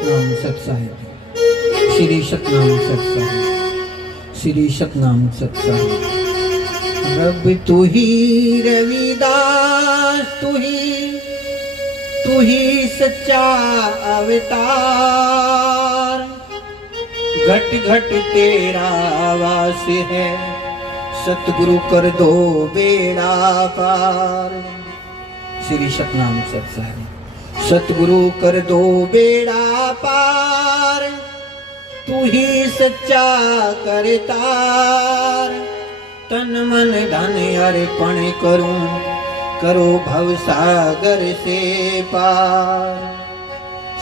सतनाम सत्साहिब, श्री सतनाम सत्साहिब, श्री सतनाम सत्साहिब। रब तू ही रविदास, तू ही सच्चा अवतार। घट घट तेरा वास है, सतगुरु कर दो बेड़ा पार। श्री सतनाम सत्साहिब। सतगुरु कर दो बेड़ा पार, तू ही सच्चा करतार। तन मन धन अर्पण करूं, करो भव सागर से पार।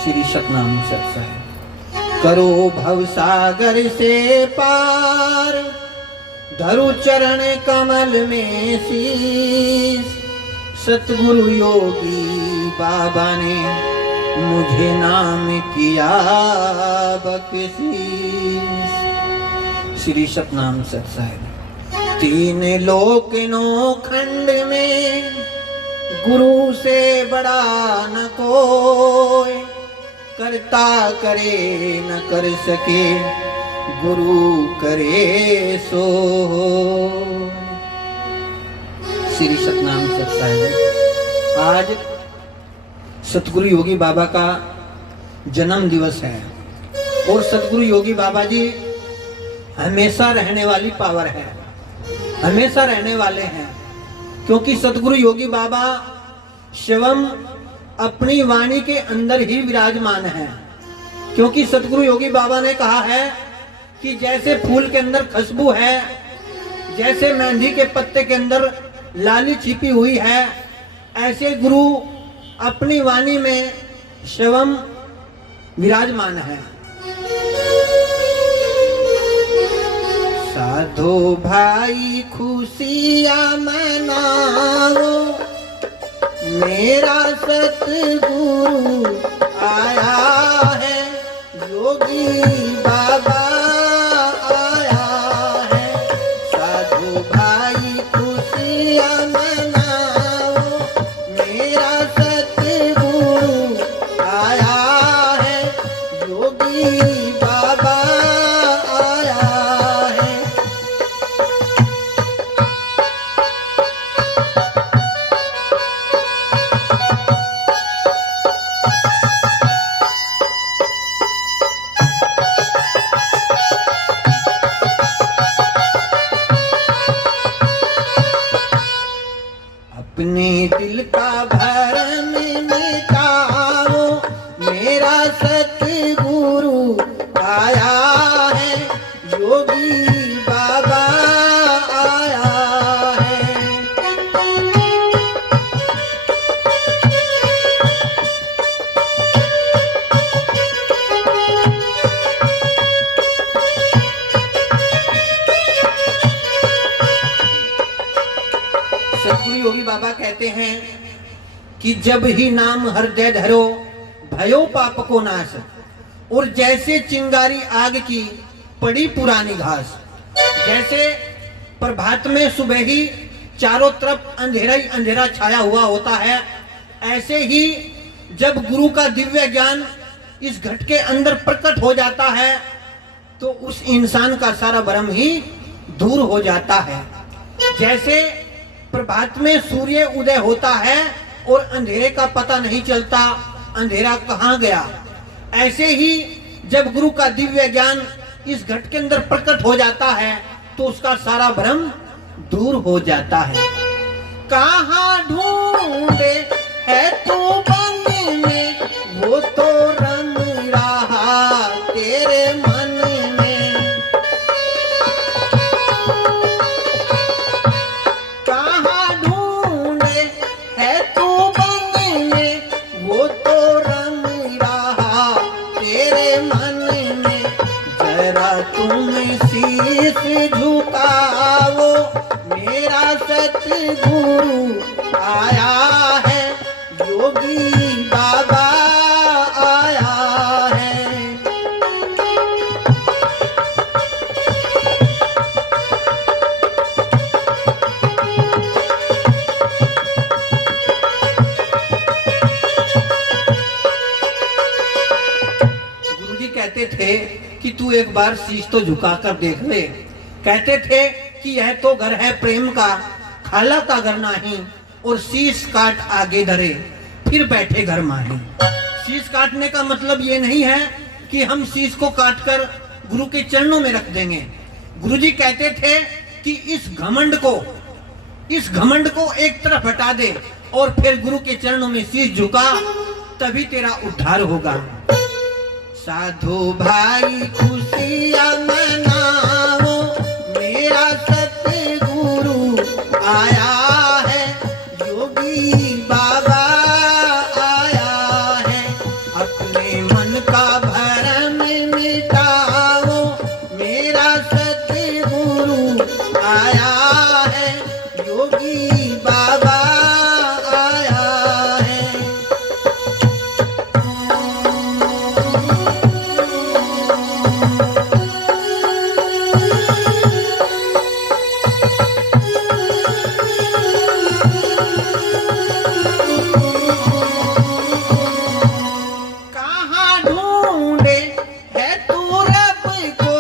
श्री सतनाम सत्साहिब। करो भव सागर से पार, धरु चरण कमल में शीश। सतगुरु योगी बाबा ने मुझे नाम किया बख्शीश। श्री सतनाम सत्साहिब। तीन लोक नौ खंड में गुरु से बड़ा न कोई, करता करे न कर सके, गुरु करे सो। श्री सतनाम सत्साहिब। आज सतगुरु योगी बाबा का जन्म दिवस है और सतगुरु योगी बाबा जी हमेशा रहने वाली पावर है, हमेशा रहने वाले हैं। क्योंकि सतगुरु योगी बाबा शिवम अपनी वाणी के अंदर ही विराजमान है। क्योंकि सतगुरु योगी बाबा ने कहा है कि जैसे फूल के अंदर खुशबू है, जैसे मेहंदी के पत्ते के अंदर लाली छिपी हुई है, ऐसे गुरु अपनी वाणी में शिवम विराजमान है। साधो भाई खुशियां मनाओ, मेरा सतगुरु आया है, योगी बाबा आया है। साधो भाई खुशियां मनाओ, मेरा सतगुरु आया है, योगी बाबा आया है। अपने दिल का भरम मिटाओ, मेरा सतगुरु आया है, योगी बाबा आया है। सतगुरु योगी बाबा कहते हैं कि जब ही नाम हृदय धरो, भयो पाप को नाश। और जैसे चिंगारी आग की पड़ी पुरानी घास। जैसे प्रभात में सुबह ही चारों तरफ अंधेरा ही अंधेरा छाया हुआ होता है, ऐसे ही जब गुरु का दिव्य ज्ञान इस घट के अंदर प्रकट हो जाता है, तो उस इंसान का सारा भ्रम ही दूर हो जाता है। जैसे प्रभात में सूर्य उदय होता है और अंधेरे का पता नहीं चलता, अंधेरा कहाँ गया, ऐसे ही जब गुरु का दिव्य ज्ञान इस घट के अंदर प्रकट हो जाता है, तो उसका सारा भ्रम दूर हो जाता है। कहाँ ढूंढे है तू बन में, वो तो रम रहा तेरे मन में। कहाँ ढूंढे है तू बन में, वो तो रम रहा तेरे मन में। जरा तुम शीश झुकाओ, मेरा सतगुरु आया है, योगी बाबा आया है। कहते थे कि तू एक बार शीश तो झुका कर देख ले। कहते थे कि यह तो घर है प्रेम का, खाला का घर नहीं, और शीश काट आगे धरे फिर बैठे घर माही। शीश काटने का मतलब ये नहीं है कि हम शीश को काटकर गुरु के चरणों में रख देंगे। गुरुजी कहते थे कि इस घमंड को एक तरफ हटा दे और फिर गुरु के चरणों में शीश झुका, तभी तेरा उद्धार होगा। साधु भाई खुशियां मनाओ, मेरा सतगुरु आया है, योगी बाबा आया है। अपने मन का भरम मिटाओ, मेरा सतगुरु आया है, योगी बाबा आया है। कहाँ ढूंढे है तू रब को,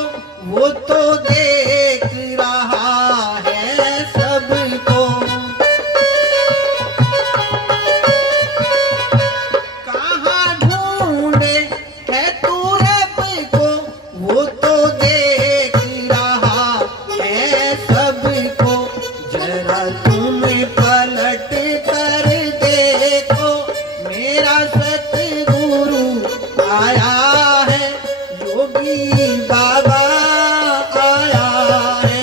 वो तो देख रहा है सबको। कहाँ ढूंढे है तू रब को, वो तो देख रहा है सबको। जरा तुम पलट कर देखो, मेरा सतगुरु आया है, योगी बाबा आया है।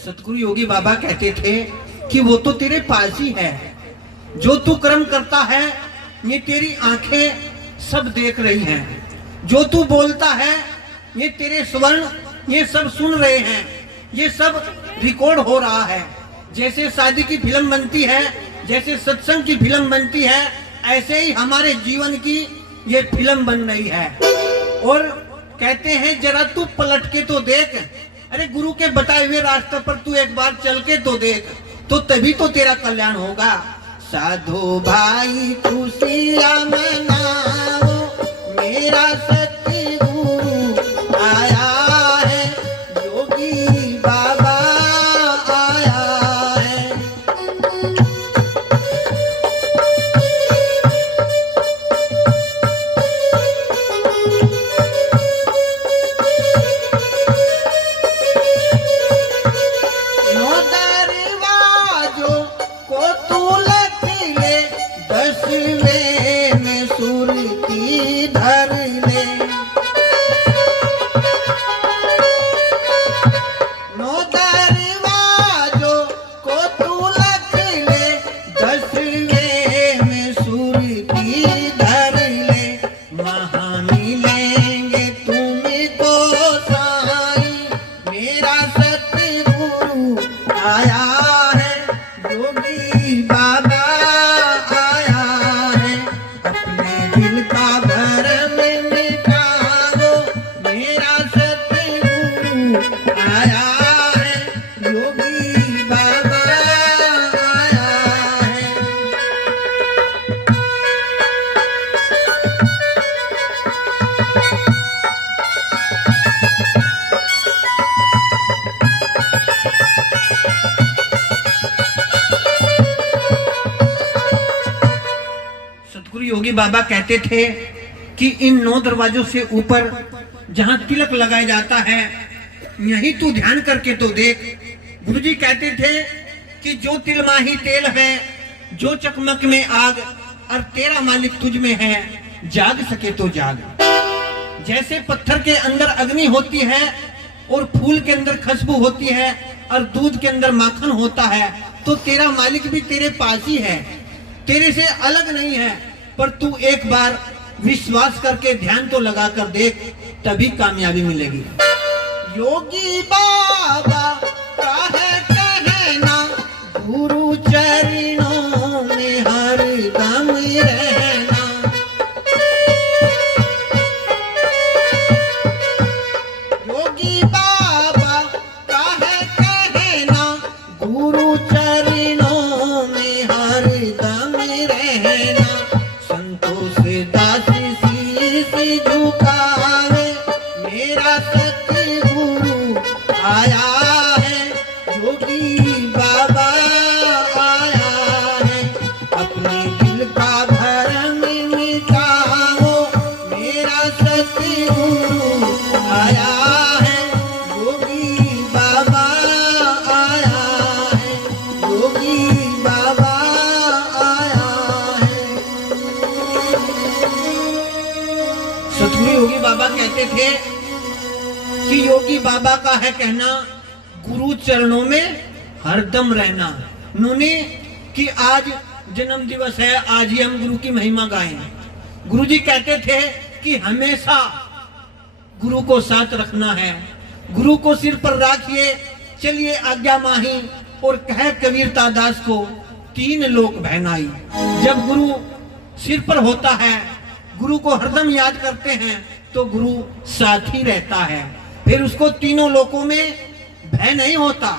सतगुरु योगी बाबा कहते थे कि वो तो तेरे पास ही है। जो तू कर्म करता है ये तेरी आंखें सब देख रही हैं। जो तू बोलता है ये तेरे स्वर्ण ये सब सुन रहे हैं। ये सब रिकॉर्ड हो रहा है। जैसे शादी की फिल्म बनती है, जैसे सत्संग की फिल्म बनती है, ऐसे ही हमारे जीवन की ये फिल्म बन रही है। और कहते हैं जरा तू पलट के तो देख, अरे गुरु के बताए हुए रास्ते पर तू एक बार चल के तो देख, तो तभी तो तेरा कल्याण होगा। साधु भाई खुशियां मनाओ, मेरा सतगुरु आया है, योगी बाबा आया है। नो दरवाजों को तू लख ले, 10वें में सुरती धर ले। नो दरवाजों को तू लख ले, 10वें में सुरती धर ले। वहाँ मिलेंगे तुमको साईं, मेरा सतगुरु आया है, योगी बाबा आया है। अपने दिल का भरम मिटाओ, मेरा सतगुरु आया है, योगी बाबा आया है। सतगुरु योगी बाबा कहते थे कि इन 9 दरवाजों से ऊपर जहां तिलक लगाया जाता है, यही तू ध्यान करके तो देख। गुरुजी कहते थे कि जो तिलमाही तेल है, जो चकमक में आग, और तेरा मालिक तुझ में है, जाग सके तो जाग। जैसे पत्थर के अंदर अग्नि होती है और फूल के अंदर खुशबू होती है और दूध के अंदर माखन होता है, तो तेरा मालिक भी तेरे पास ही है, तेरे से अलग नहीं है। पर तू एक बार विश्वास करके ध्यान तो लगा कर देख, तभी कामयाबी मिलेगी। योगी बाबा का है कहना, गुरु चरणों गुरु चरणों में हरदम रहना, संतों से दास शीश झुकावे, मेरा सतगुरु आया है, योगी बाबा आया है, अपने दिल का भरम मिटाओ, मेरा सतगुरु आया है, योगी बाबा आया है, योगी बाबा आया है। सतगुरु योगी बाबा कहते थे कि योगी बाबा का है कहना गुरु चरणों में हरदम रहना। उन्होंने कि आज जन्म दिवस है, आज ही हम गुरु की महिमा गाएं। गुरु जी कहते थे कि हमेशा गुरु को साथ रखना है, गुरु को सिर पर रखिए, चलिए आज्ञा माही, और कह कबीरता दास को 3 लोक बहनाई। जब गुरु सिर पर होता है, गुरु को हरदम याद करते हैं, तो गुरु साथ ही रहता है, फिर उसको 3 लोकों में भय नहीं होता,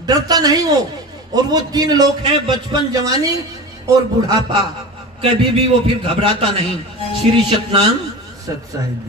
डरता नहीं वो। और वो 3 लोक हैं बचपन, जवानी और बुढ़ापा, कभी भी वो फिर घबराता नहीं। श्री सतनाम सत साहिब।